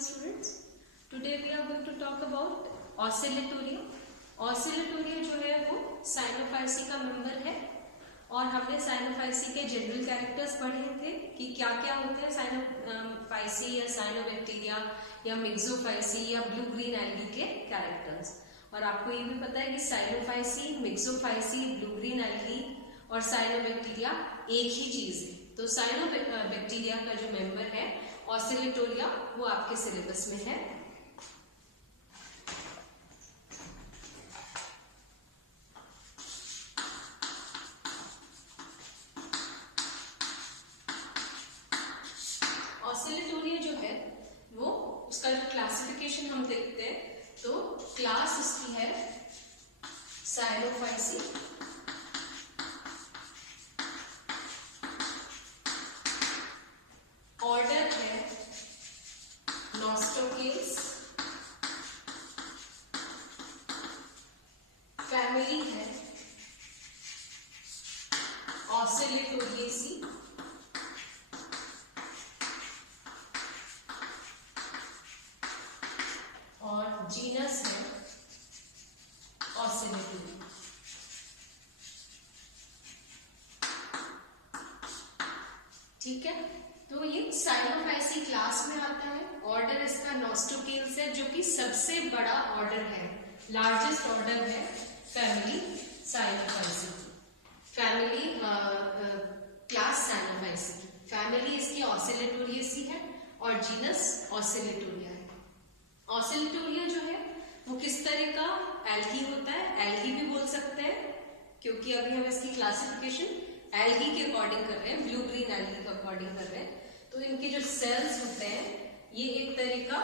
students. Today we are going to talk about Oscillatoria. Oscillatoria जो है वो Cyanophyceae का मेंबर है और हमने साइनोफाइसी के जनरल कैरेक्टर्स पढ़े थे कि क्या क्या होते हैं साइनोफाइसी या साइनोबैक्टीरिया या मिक्सोफाइसी या ब्लू ग्रीन एल्गी के कैरेक्टर्स। और आपको ये भी पता है कि Cyanophyceae, Myxophyceae, blue green algae और साइनोबैक्टीरिया एक ही चीज है। तो साइनोबैक्टीरिया का जो मेंबर है ऑसिलेटोरिया वो आपके सिलेबस में है। ऑसिलेटोरिया जो है वो उसका जो क्लासिफिकेशन हम देखते हैं तो क्लास उसकी है साइनोफाइसी, ऑर्डर है नॉस्टोकेल्स, फैमिली है ऑसिलेटोरिएसी, और जीनस है ऑसिलेटोरिया। ठीक है, तो ये साइनोफाइसी क्लास में आता है। ऑर्डर इसका नॉस्टोकेल्स है जो कि सबसे बड़ा ऑर्डर है, लार्जेस्ट ऑर्डर है family Cyanophyceae, family class Cyanophyceae. Family इसकी ऑसिलेटोरिएसी है और जीनस ऑसिलेटोरिया है। ऑसिलेटोरिया जो है वो किस तरह का एल्गी होता है, एल्गी भी बोल सकते हैं क्योंकि अभी हम इसकी क्लासिफिकेशन एल्गी के अकॉर्डिंग कर रहे हैं, ब्लू ग्रीन एल्गी के अकॉर्डिंग कर रहे हैं। तो इनके जो सेल्स होते हैं ये एक तरह का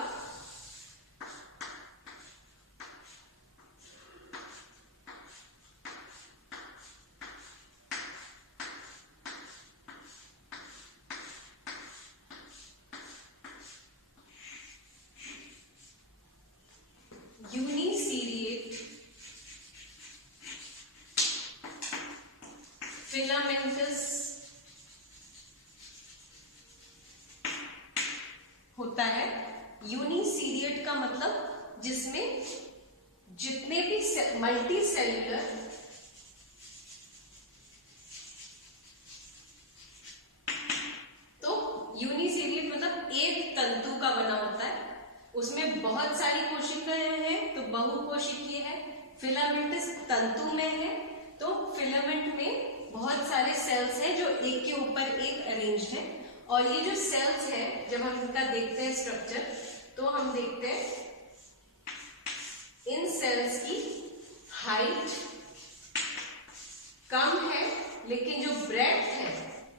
यूनिसीरिएट फिलामेंटस होता है। यूनिसीरिएट का मतलब जिसमें जितने भी मल्टी सेल्यूलर तो यूनिसीरिएट मतलब एक तंतु का बना होता है, उसमें बहुत सारी कोशिकाएं हैं तो बहुकोशिकीय है। फिलामेंटस तंतु में है तो फिलामेंट में बहुत सारे सेल्स हैं जो एक के ऊपर एक अरेंज है। और ये जो सेल्स है जब हम इनका देखते हैं स्ट्रक्चर तो हम देखते हैं इन सेल्स की हाइट कम है लेकिन जो ब्रेड्थ है,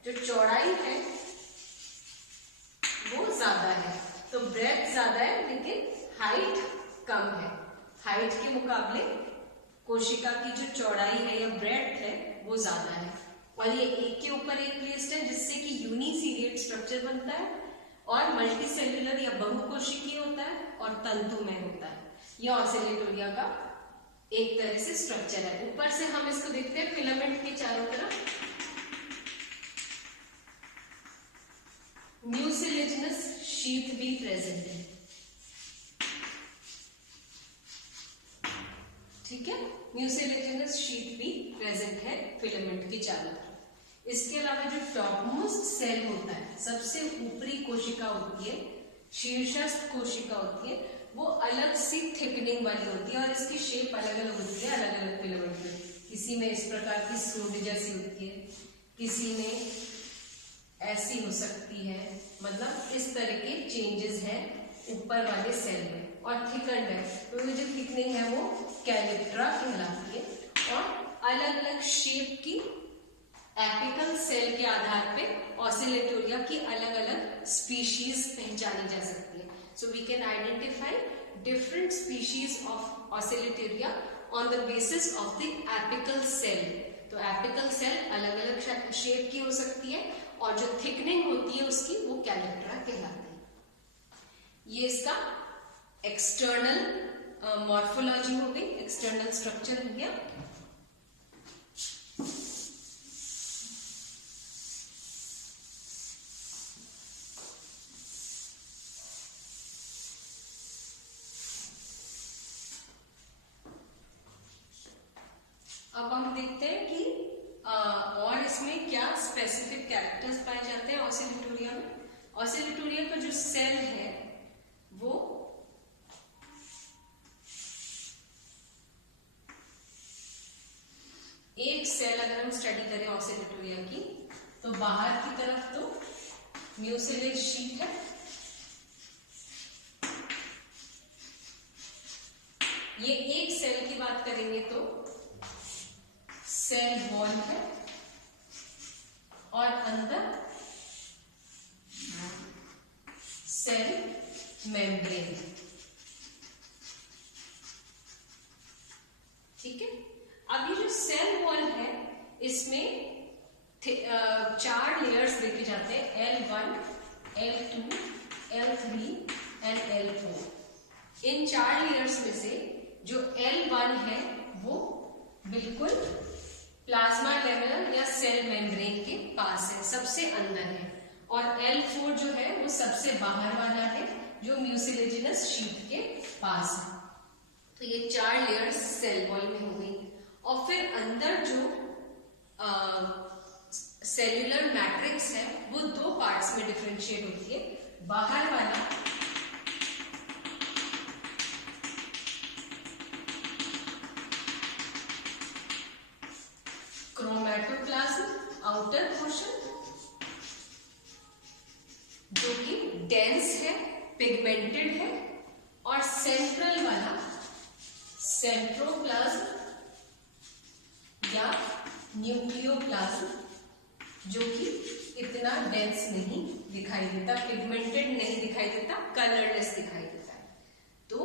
जो चौड़ाई है वो ज्यादा है। तो ब्रेड्थ ज्यादा है लेकिन हाइट कम है। हाइट के मुकाबले कोशिका की जो चौड़ाई है या ब्रेड्थ है वो ज्यादा है और ये एक के ऊपर एक प्लेस्ड है जिससे कि यूनिसीरिएट स्ट्रक्चर बनता है और मल्टी सेल्यूलर या बहुकोशिकीय होता है और तंतु में होता है। यह ऑसिलेटोरिया का एक तरह से स्ट्रक्चर है। ऊपर से हम इसको देखते हैं फिलामेंट के चारों तरफ म्यूसिलेजिनस शीथ भी प्रेजेंट है। ठीक है, म्यूसिलेजिनस शीथ भी प्रेजेंट है फिलामेंट के चारों तरफ। इसके अलावा जो टॉपमोस्ट सेल होता है, सबसे ऊपरी कोशिका होती है, शीर्षस्थ कोशिका होती है, वो अलग सी थिकनिंग वाली होती है और इसकी शेप अलग अलग होती है अलग अलग फिलामेंट में। किसी में इस प्रकार की सूंड जैसी होती है, किसी में ऐसी हो सकती है, मतलब इस तरह के चेंजेस हैं ऊपर वाले सेल में। और थिकंड है तो ये जो थिकनिंग है वो कैलिप्ट्रा कहलाती है। और अलग अलग शेप की एपिकल सेल के आधार पे ऑसिलेटोरिया की अलग अलग स्पीशीज पहचानी जा सकती है। So we can identify different species of Oscillatoria on the basis of the apical cell. तो एपिकल सेल अलग अलग शेप की हो सकती है और जो थिकनिंग होती है उसकी वो कैलिप्ट्रा कहलाती है। ये इसका एक्सटर्नल मॉर्फोलॉजी हो गई, एक्सटर्नल स्ट्रक्चर हो गया। ऑसिलेटोरिया का जो सेल है वो एक सेल अगर हम स्टडी करें ऑसिलेटोरिया की, तो बाहर की तरफ तो म्यूसिलेज शीट है, ये एक सेल की बात करेंगे तो सेल वॉल है, और अंदर सेल मेम्ब्रेन। ठीक है, अब ये जो सेल वॉल है इसमें 4 लेयर्स देखे जाते हैं, L1, L2, L3 and L4। In 4 layers में से जो L1 है वो बिल्कुल प्लाज्मा लेवल या सेल मेम्ब्रेन के पास है, सबसे अंदर है, और L4 जो है वो सबसे बाहर वाला है जो म्यूसिलेजिनस शीट के पास है। तो ये 4 लेयर्स सेल वॉल में हो गई। और फिर अंदर जो सेल्यूलर मैट्रिक्स है वो 2 पार्ट्स में डिफरेंशिएट होती है। बाहर वाला क्रोमैटोप्लाज्म, आउटर पोर्शन जो कि डेंस है, पिगमेंटेड है, और सेंट्रल वाला सेंट्रोप्लाज्म या न्यूक्लियोप्लाज्म जो कि इतना डेंस नहीं दिखाई देता, पिगमेंटेड नहीं दिखाई देता, कलरलेस दिखाई देता है। तो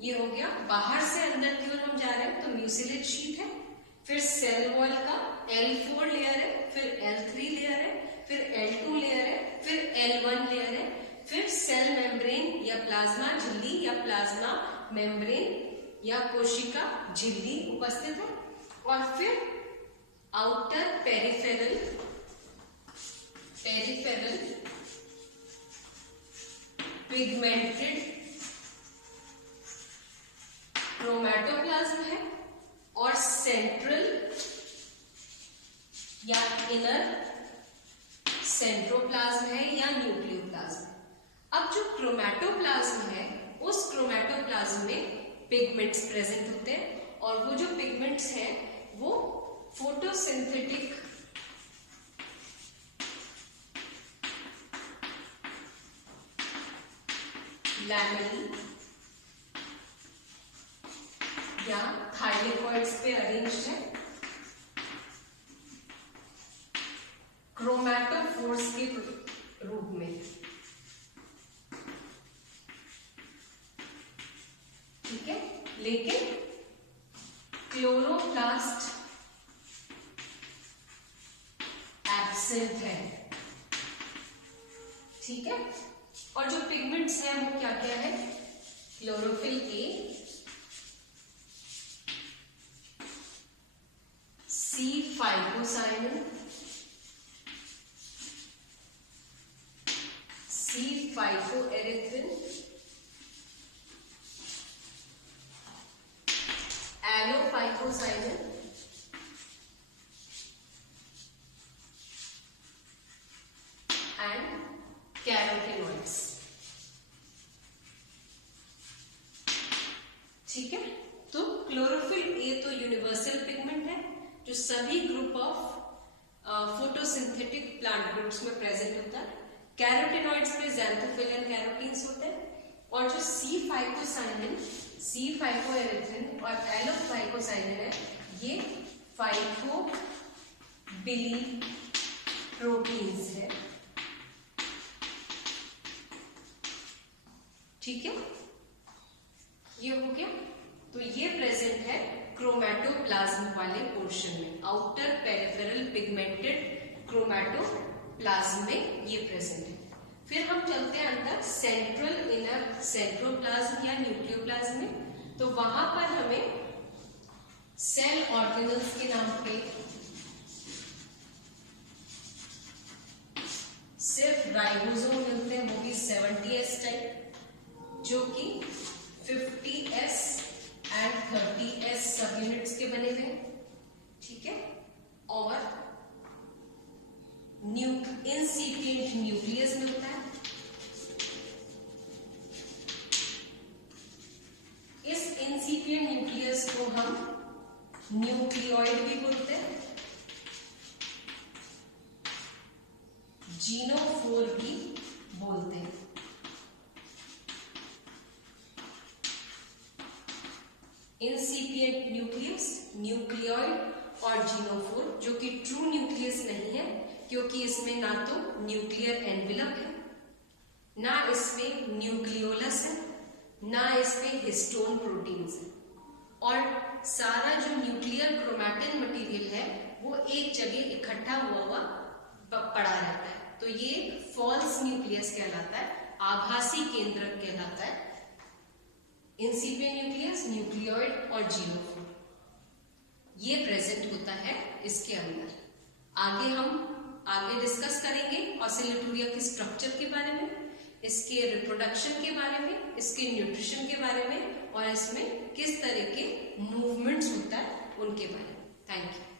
ये हो गया, बाहर से अंदर की ओर हम जा रहे हैं तो म्यूसिलेज शीट है, फिर सेल वॉल का L4 लेयर है, फिर L3 लेयर है, फिर L2 लेयर है, फिर L1 लेयर है, फिर सेल मेम्ब्रेन या प्लाज्मा झिल्ली या प्लाज्मा मेम्ब्रेन या कोशिका झिल्ली उपस्थित है, और फिर आउटर पेरिफेरल पिगमेंटेड क्रोमैटोप्लाज्म है, और सेंट्रल या इनर सेंट्रोप्लाज्म है या न्यूक्लियोप्लाज्म है। अब जो क्रोमैटोप्लाज्म है उस क्रोमैटोप्लाज्म में पिगमेंट्स प्रेजेंट होते हैं, और वो जो पिगमेंट्स हैं वो फोटोसिंथेटिक लैमेली या थाइलेकॉइड्स पे अरेंज्ड है, क्रोमैटोफोर्स के रूप में। ठीक है, लेकिन क्लोरोप्लास्ट एब्सेंट है। ठीक है, और जो पिगमेंट्स हैं वो क्या क्या है? Chlorophyll a, c phycocyanin, c phycoerythrin, allophycocyanin, and carotenoids. ठीक है, तो क्लोरोफिल ए तो यूनिवर्सल पिगमेंट है जो सभी group of photosynthetic plant groups में प्रेजेंट होता है। कैरोटीनॉइड्स में ज़ैंथोफिल एंड कैरोटीन्स होते हैं, और जो सी फाइकोसाइनिन, सी फाइकोएरिथ्रिन और एलोफाइकोसाइनिन है ये फाइकोबिली प्रोटीन्स है। ठीक है, ये हो गया। तो ये प्रेजेंट है क्रोमैटोप्लाज्म वाले पोर्शन में, आउटर पेरिफेरल पिगमेंटेड क्रोमैटोप्लाज्म में ये प्रेजेंट है। फिर हम चलते हैं अंदर सेंट्रल इनर सेंट्रोप्लाज्म या न्यूक्लियोप्लाज्म में, तो वहां पर हमें सेल ऑर्गेनल्स के नाम पे सिर्फ राइबोसोम मिलते हैं, वो भी 70S टाइप, जो कि 50S एंड 30S सब यूनिट्स के बने हुए। ठीक है, और इंसिपिएंट न्यूक्लियस मिलता है, इसको हम न्यूक्लियोइड भी बोलते हैं, जीनोफोर भी बोलते हैं। इंसिपिएंट न्यूक्लियस, न्यूक्लियोइड और जीनोफोर, जो कि ट्रू न्यूक्लियस नहीं है क्योंकि इसमें ना तो न्यूक्लियर एनवेलप है, ना इसमें न्यूक्लियोलस है, ना इसमें हिस्टोन प्रोटीन्स है, और सारा जो न्यूक्लियर क्रोमैटिन मटेरियल है वो एक जगह इकट्ठा हुआ पड़ा रहता है। तो ये फॉल्स न्यूक्लियस कहलाता है, आभासी केंद्रक कहलाता है। इंसिपिएंट न्यूक्लियस, न्यूक्लियोइड और जीनोफोर ये प्रेजेंट होता है इसके अंदर। आगे डिस्कस करेंगे ऑसिलेटोरिया के स्ट्रक्चर के बारे में, इसके रिप्रोडक्शन के बारे में, इसके न्यूट्रिशन के बारे में, और इसमें किस तरह के मूवमेंट्स होता है उनके बारे में। Thank you.